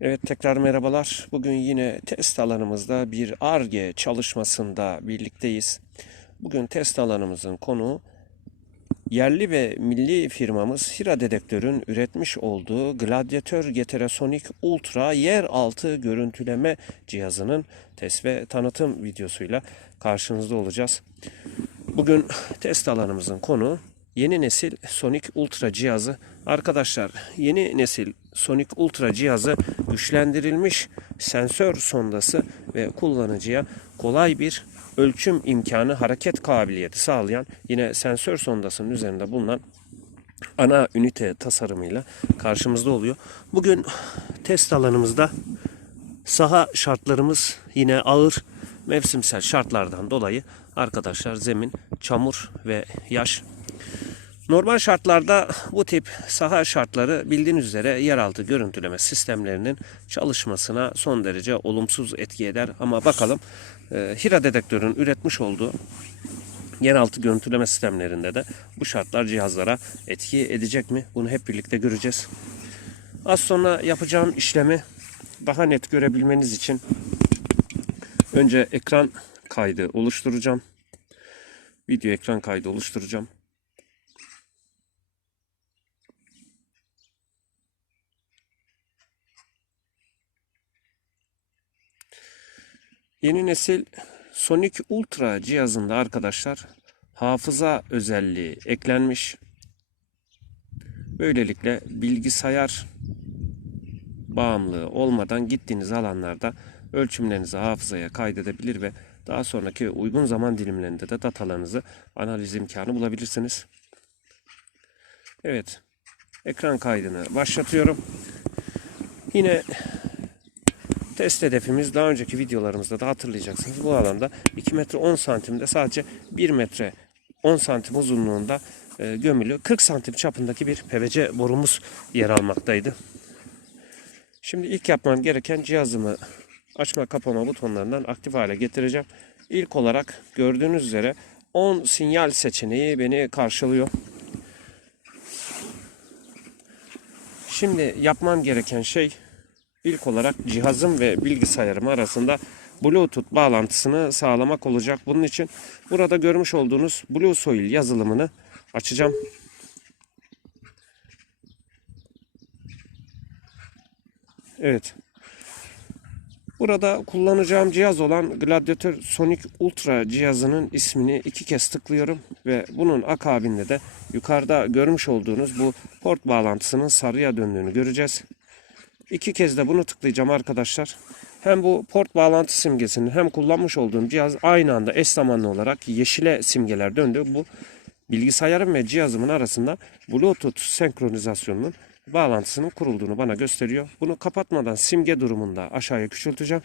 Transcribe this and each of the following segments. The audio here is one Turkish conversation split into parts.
Evet tekrar merhabalar. Bugün yine test alanımızda bir ARGE çalışmasında birlikteyiz. Bugün test alanımızın konu yerli ve milli firmamız Hira Dedektör'ün üretmiş olduğu Gladiator Geterasonic Ultra yeraltı görüntüleme cihazının test ve tanıtım videosuyla karşınızda olacağız. Bugün test alanımızın konu yeni nesil Sonic Ultra cihazı. Arkadaşlar yeni nesil Sonic Ultra cihazı güçlendirilmiş sensör sondası ve kullanıcıya kolay bir ölçüm imkanı hareket kabiliyeti sağlayan yine sensör sondasının üzerinde bulunan ana ünite tasarımıyla karşımızda oluyor. Bugün test alanımızda saha şartlarımız yine ağır mevsimsel şartlardan dolayı arkadaşlar zemin, çamur ve yaş. Normal şartlarda bu tip saha şartları bildiğiniz üzere yeraltı görüntüleme sistemlerinin çalışmasına son derece olumsuz etki eder. Ama bakalım e, Hira dedektörün üretmiş olduğu yeraltı görüntüleme sistemlerinde de bu şartlar cihazlara etki edecek mi? Bunu hep birlikte göreceğiz. Az sonra yapacağım işlemi daha net görebilmeniz için önce ekran kaydı oluşturacağım. Video ekran kaydı oluşturacağım. Yeni nesil Sonic Ultra cihazında arkadaşlar hafıza özelliği eklenmiş. Böylelikle bilgisayar bağımlılığı olmadan gittiğiniz alanlarda ölçümlerinizi hafızaya kaydedebilir ve daha sonraki uygun zaman dilimlerinde de datalarınızı analiz imkanı bulabilirsiniz. Evet. Ekran kaydını başlatıyorum. Yine test hedefimiz daha önceki videolarımızda da hatırlayacaksınız. Bu alanda 2 metre 10 santimde sadece 1 metre 10 santim uzunluğunda e, gömülü 40 santim çapındaki bir PVC borumuz yer almaktaydı. Şimdi ilk yapmam gereken cihazımı açma kapama butonlarından aktif hale getireceğim. İlk olarak gördüğünüz üzere 10 sinyal seçeneği beni karşılıyor. Şimdi yapmam gereken şey ilk olarak cihazım ve bilgisayarım arasında Bluetooth bağlantısını sağlamak olacak. Bunun için burada görmüş olduğunuz BlueSoil yazılımını açacağım. Evet. Burada kullanacağım cihaz olan Gladiator Sonic Ultra cihazının ismini iki kez tıklıyorum ve bunun akabinde de yukarıda görmüş olduğunuz bu port bağlantısının sarıya döndüğünü göreceğiz. İki kez de bunu tıklayacağım arkadaşlar. Hem bu port bağlantı simgesini hem kullanmış olduğum cihaz aynı anda eş zamanlı olarak yeşile simgeler döndü. Bu bilgisayarım ve cihazımın arasında Bluetooth senkronizasyonunun bağlantısının kurulduğunu bana gösteriyor. Bunu kapatmadan simge durumunda aşağıya küçülteceğim.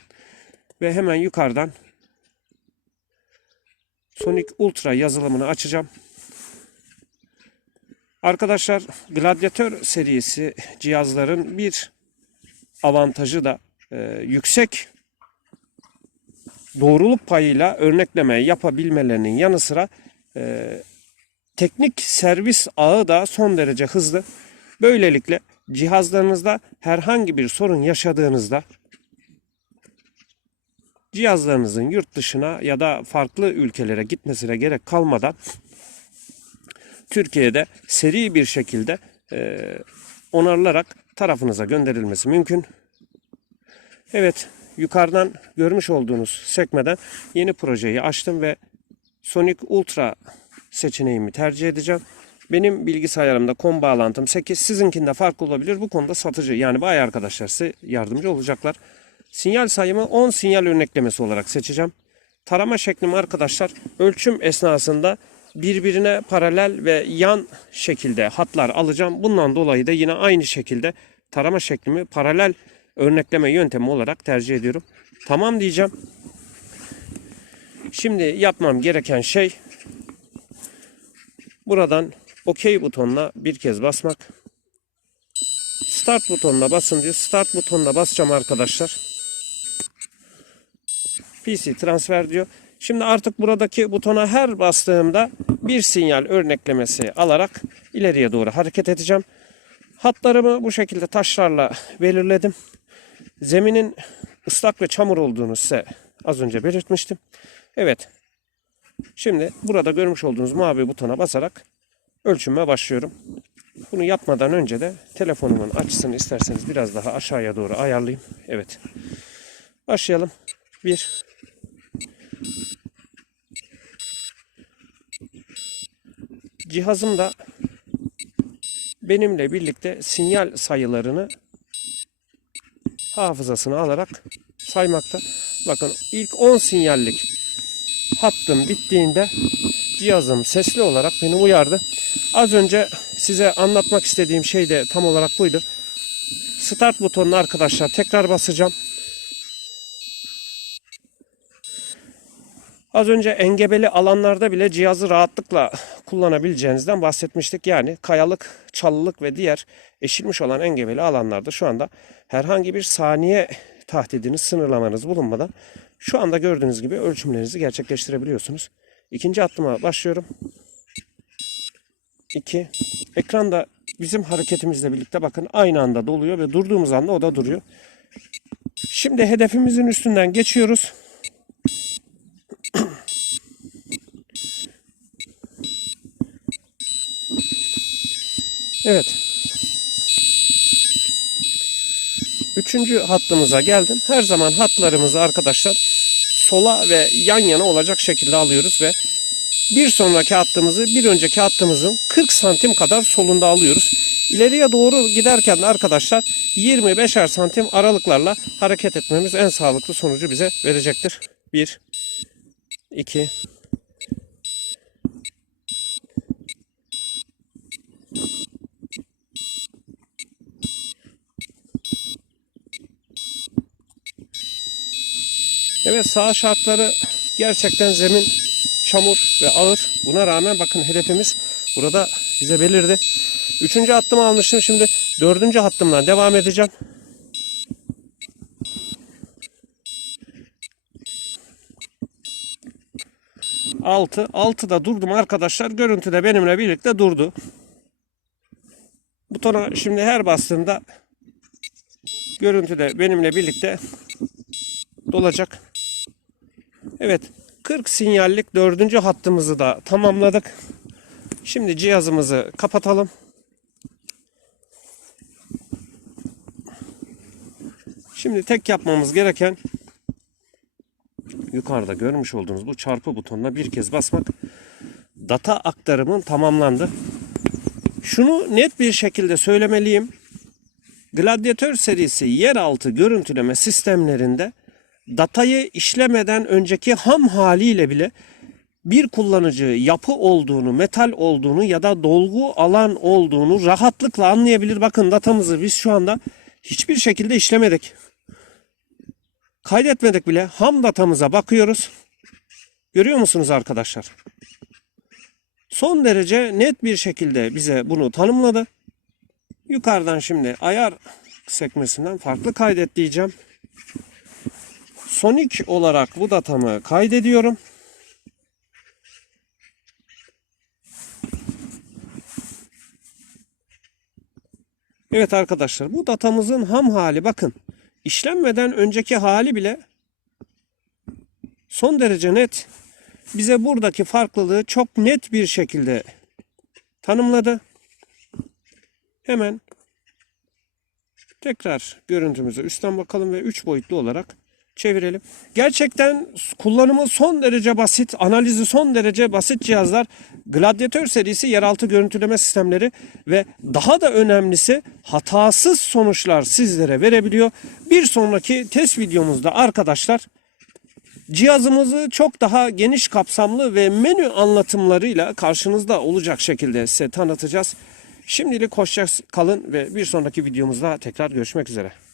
Ve hemen yukarıdan Sonic Ultra yazılımını açacağım. Arkadaşlar Gladiator serisi cihazların bir avantajı da e, yüksek doğruluk payıyla örnekleme yapabilmelerinin yanı sıra e, teknik servis ağı da son derece hızlı. Böylelikle cihazlarınızda herhangi bir sorun yaşadığınızda cihazlarınızın yurt dışına ya da farklı ülkelere gitmesine gerek kalmadan Türkiye'de seri bir şekilde e, onarılarak tarafınıza gönderilmesi mümkün. Evet, yukarıdan görmüş olduğunuz sekmeden yeni projeyi açtım ve Sonic Ultra seçeneğimi tercih edeceğim. Benim bilgisayarımda kom bağlantım 8. Sizinkinde farklı olabilir. Bu konuda satıcı yani bay arkadaşlar size yardımcı olacaklar. Sinyal sayımı 10 sinyal örneklemesi olarak seçeceğim. Tarama şeklim arkadaşlar ölçüm esnasında birbirine paralel ve yan şekilde hatlar alacağım. Bundan dolayı da yine aynı şekilde tarama şeklimi paralel örnekleme yöntemi olarak tercih ediyorum. Tamam diyeceğim. Şimdi yapmam gereken şey buradan OK butonuna bir kez basmak. Start butonuna basın diyor. Start butonuna basacağım arkadaşlar. PC transfer diyor. Şimdi artık buradaki butona her bastığımda bir sinyal örneklemesi alarak ileriye doğru hareket edeceğim. Hatlarımı bu şekilde taşlarla belirledim. Zeminin ıslak ve çamur olduğunu size az önce belirtmiştim. Evet. Şimdi burada görmüş olduğunuz mavi butona basarak ölçüme başlıyorum. Bunu yapmadan önce de telefonumun açısını isterseniz biraz daha aşağıya doğru ayarlayayım. Evet. Başlayalım. 1 Cihazım da benimle birlikte sinyal sayılarını hafızasına alarak saymakta. Bakın ilk 10 sinyallik hattım bittiğinde cihazım sesli olarak beni uyardı. Az önce size anlatmak istediğim şey de tam olarak buydu. Start butonunu arkadaşlar tekrar basacağım. Az önce engebeli alanlarda bile cihazı rahatlıkla kullanabileceğinizden bahsetmiştik. Yani kayalık, çalılık ve diğer eşilmiş olan engebeli alanlarda şu anda herhangi bir saniye tahdidiniz, sınırlamanız bulunmadan şu anda gördüğünüz gibi ölçümlerinizi gerçekleştirebiliyorsunuz. İkinci attıma başlıyorum. 2. Ekranda bizim hareketimizle birlikte bakın aynı anda doluyor ve durduğumuz anda o da duruyor. Şimdi hedefimizin üstünden geçiyoruz. Evet. Üçüncü hattımıza geldim. Her zaman hatlarımızı arkadaşlar sola ve yan yana olacak şekilde alıyoruz ve bir sonraki hattımızı bir önceki hattımızın 40 santim kadar solunda alıyoruz. İleriye doğru giderken de arkadaşlar 25'er santim aralıklarla hareket etmemiz en sağlıklı sonucu bize verecektir. 1 2 Evet sağ şartları gerçekten zemin çamur ve ağır. Buna rağmen bakın hedefimiz burada bize belirdi. Üçüncü hattımı almıştım. Şimdi dördüncü hattımdan devam edeceğim. Altı. Altıda durdum arkadaşlar. Görüntü de benimle birlikte durdu. Butona şimdi her bastığımda görüntü de benimle birlikte dolacak. Evet 40 sinyallik dördüncü hattımızı da tamamladık. Şimdi cihazımızı kapatalım. Şimdi tek yapmamız gereken yukarıda görmüş olduğunuz bu çarpı butonuna bir kez basmak. Data aktarımın tamamlandı. Şunu net bir şekilde söylemeliyim. Gladiator serisi yeraltı görüntüleme sistemlerinde datayı işlemeden önceki ham haliyle bile bir kullanıcı yapı olduğunu, metal olduğunu ya da dolgu alan olduğunu rahatlıkla anlayabilir. Bakın datamızı biz şu anda hiçbir şekilde işlemedik. Kaydetmedik bile. Ham datamıza bakıyoruz. Görüyor musunuz arkadaşlar? Son derece net bir şekilde bize bunu tanımladı. Yukarıdan şimdi ayar sekmesinden farklı kaydet diyeceğim. Sonic olarak bu datamı kaydediyorum. Evet arkadaşlar bu datamızın ham hali bakın işlenmeden önceki hali bile son derece net bize buradaki farklılığı çok net bir şekilde tanımladı. Hemen tekrar görüntümüzü üstten bakalım ve 3 boyutlu olarak çevirelim. Gerçekten kullanımı son derece basit, analizi son derece basit cihazlar. Gladiator serisi yeraltı görüntüleme sistemleri ve daha da önemlisi hatasız sonuçlar sizlere verebiliyor. Bir sonraki test videomuzda arkadaşlar cihazımızı çok daha geniş kapsamlı ve menü anlatımlarıyla karşınızda olacak şekilde size tanıtacağız. Şimdilik hoşça kalın ve bir sonraki videomuzda tekrar görüşmek üzere.